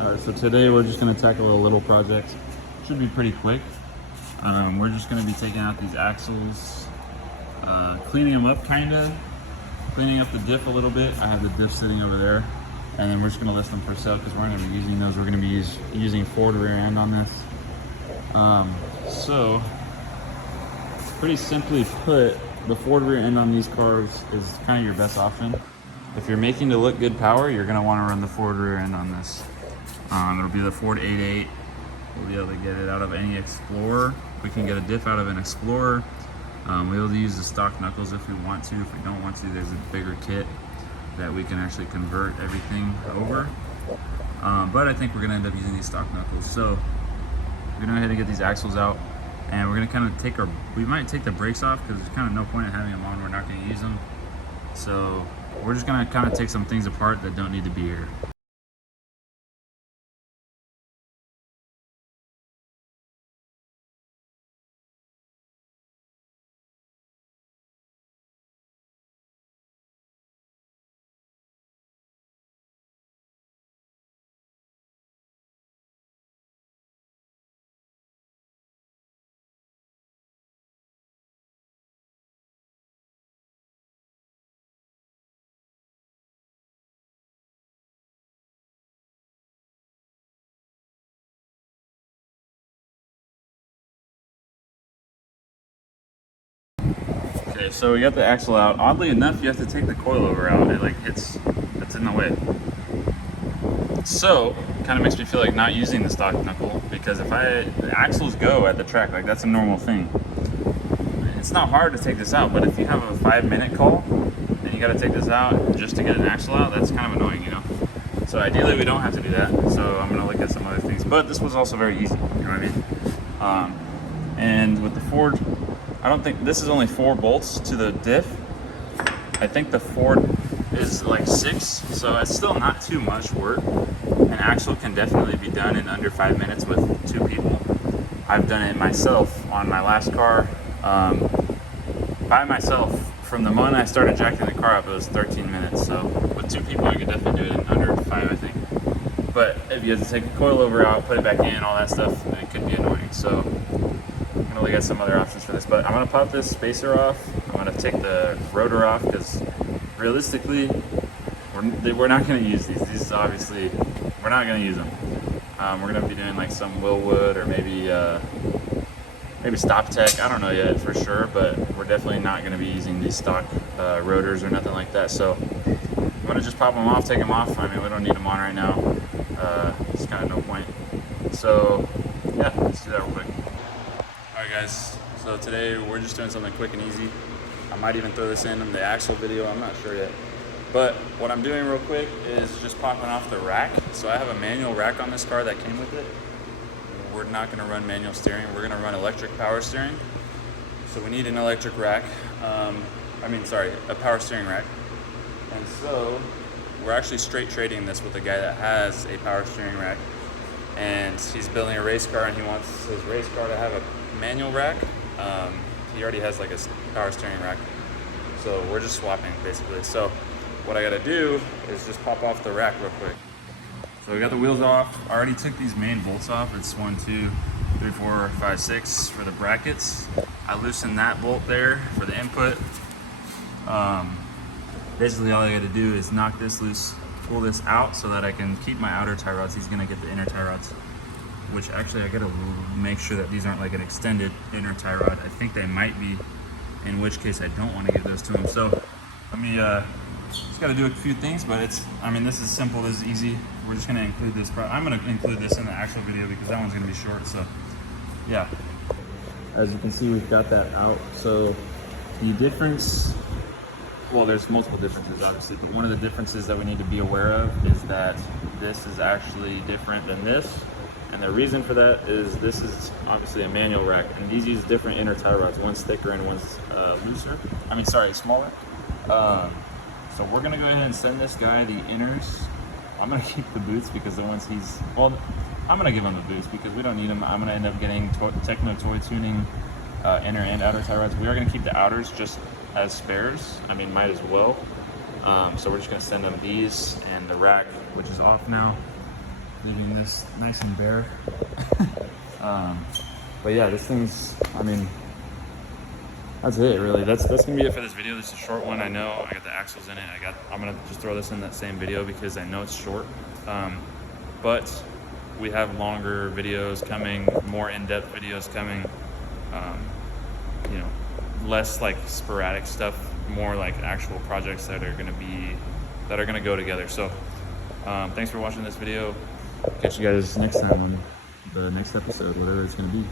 All right, so today we're just gonna tackle a little project. Should be pretty quick. We're just gonna be taking out these axles, cleaning them up cleaning up the diff a little bit. I have the diff sitting over there, and then we're just gonna list them for sale because we're gonna be using those. We're gonna be using forward rear end on this. So pretty simply put, the forward rear end on these cars is kind of your best option. If you're making to look good power, you're gonna wanna run the forward rear end on this. It'll be the Ford 88. We'll be able to get it out of any Explorer. We can get a diff out of an Explorer. We'll use the stock knuckles if we want to. If we don't want to, there's a bigger kit that we can actually convert everything over. But I think we're gonna end up using these stock knuckles. So we're gonna go ahead and get these axles out, and we're gonna kind of we might take the brakes off because there's kind of no point in having them on. We're not gonna use them. So we're just gonna kind of take some things apart that don't need to be here. Okay, so we got the axle out. Oddly enough, you have to take the coilover out. It's in the way. So, kind of makes me feel like not using the stock knuckle, because the axles go at the track, like that's a normal thing. It's not hard to take this out, but if you have a 5-minute call and you got to take this out just to get an axle out, that's kind of annoying, you know? So ideally we don't have to do that. So I'm gonna look at some other things, but this was also very easy, you know what I mean? And with the Ford, I don't think this is only 4 bolts to the diff. I think the Ford is like 6, so it's still not too much work. An axle can definitely be done in under 5 minutes with 2 people. I've done it myself on my last car, by myself. From the moment I started jacking the car up, it was 13 minutes. So with 2 people, I could definitely do it in under 5, I think. But if you have to take the coilover out, put it back in, all that stuff, it could be annoying. So I'm gonna look at some other options for this, but I'm gonna pop this spacer off. I'm gonna take the rotor off because realistically, we're not gonna use these. These obviously, we're not gonna use them. We're gonna be doing like some Willwood or maybe Stop Tech. I don't know yet for sure, but we're definitely not gonna be using these stock rotors or nothing like that. So I'm gonna just pop them off, take them off. I mean, we don't need them on right now. It's kind of no point. So yeah, let's do that real quick. Alright guys, so today we're just doing something quick and easy. I might even throw this in the axle video, I'm not sure yet. But what I'm doing real quick is just popping off the rack. So I have a manual rack on this car that came with it. We're not going to run manual steering, we're going to run electric power steering. So we need an electric rack, a power steering rack. And so we're actually straight trading this with a guy that has a power steering rack. And he's building a race car and he wants his race car to have a manual rack. He already has like a power steering rack, so we're just swapping basically. So what I gotta do is just pop off the rack real quick. So we got the wheels off. I already took these main bolts off. It's 1, 2, 3, 4, 5, 6 for the brackets. I loosened that bolt there for the input. Basically all I gotta do is knock this loose, pull this out so that I can keep my outer tie rods. He's gonna get the inner tie rods, which actually I gotta make sure that these aren't like an extended inner tie rod. I think they might be, in which case I don't want to give those to him. So let me, just gotta do a few things, but this is simple, this is easy. We're just gonna include this, I'm gonna include this in the actual video because that one's gonna be short, so yeah. As you can see, we've got that out. So the difference, well, there's multiple differences obviously, but one of the differences that we need to be aware of is that this is actually different than this. And the reason for that is this is obviously a manual rack, and these use different inner tie rods. One's thicker and one's smaller. So we're gonna go ahead and send this guy the inners. I'm gonna keep the boots because the ones I'm gonna give him the boots because we don't need them. I'm gonna end up getting Techno Toy Tuning inner and outer tie rods. We are gonna keep the outers just as spares. Might as well. So we're just gonna send them these and the rack, which is off now. leaving this nice and bare. But yeah, this thing's, I mean, that's it really. That's gonna be it for this video. This is a short one. I know I got the axles in it. I'm gonna just throw this in that same video because I know it's short. But we have longer videos coming, more in-depth videos coming. You know, less like sporadic stuff, more like actual projects that are gonna go together. So thanks for watching this video. Catch you guys next time on the next episode, whatever it's gonna be.